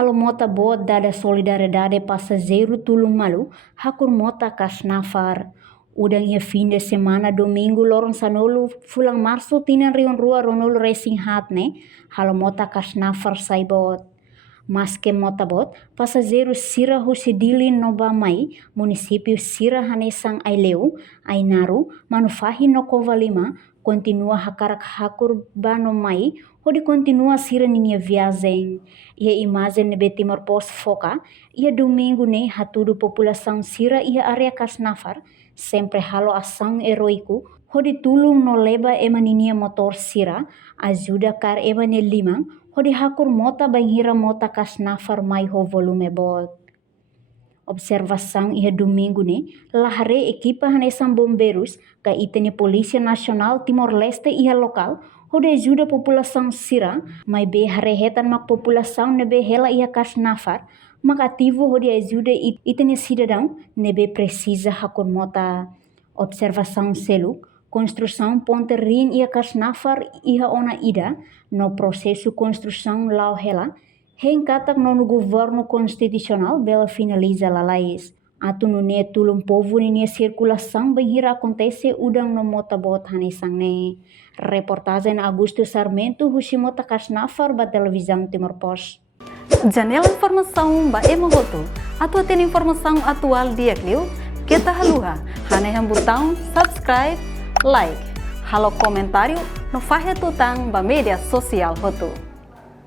halo mota bot dada solidariedade passageiro tulung malu, hakur mota kas nafar. Udang ia fim de semana domingo lorong sanolu fulang março tinan rion rua ronolu racing hat ne, halo mota kas nafar sai bot. Mas que mota bot, passageiro sira husidili no Bamai, município sira hanesang Aileu, Ainaru, manufahi no Covalima, continua hakarak hakur bano mai, hodi continua sira ninha viagem. Ia imagem nebe Timor Post foca, ia domingo ne hatudu população sira ia area Kasnafar, sempre halo ação heroico, hodi tulung no leba ema ninha motor sira, ajuda kar ema ne limang, hodi hakur mota banhira mota Kasnafar mai ho volume bot. Observação ia domingo ne, lahare equipa hanesan bombeiros, ka itene Polícia Nacional Timor-Leste ia local, hode ajuda população sira, mai be harehetan mak população nebe hela ia Kasnafar, mak ativo hode ajuda itene cidadão nebe precisa hakur mota. Observação seluk, construção ponte rin ia Kasnafar ia ona ida, no processo construção lau hela, Henkatak no governo constitucional bela finaliza lalais. Atu no ne tulung povo ni circulação benhira acontece udang no motabot hanesang ne. Reportagem Augusto Sarmento Hushimota Kasnafar ba televisão Timor Post. Janela informação ba emogoto. Atu tem informação atual dia kliu. Kita haluha. Haneham botão subscribe, like. Halo comentário no fahe tutang ba media sosial hotu.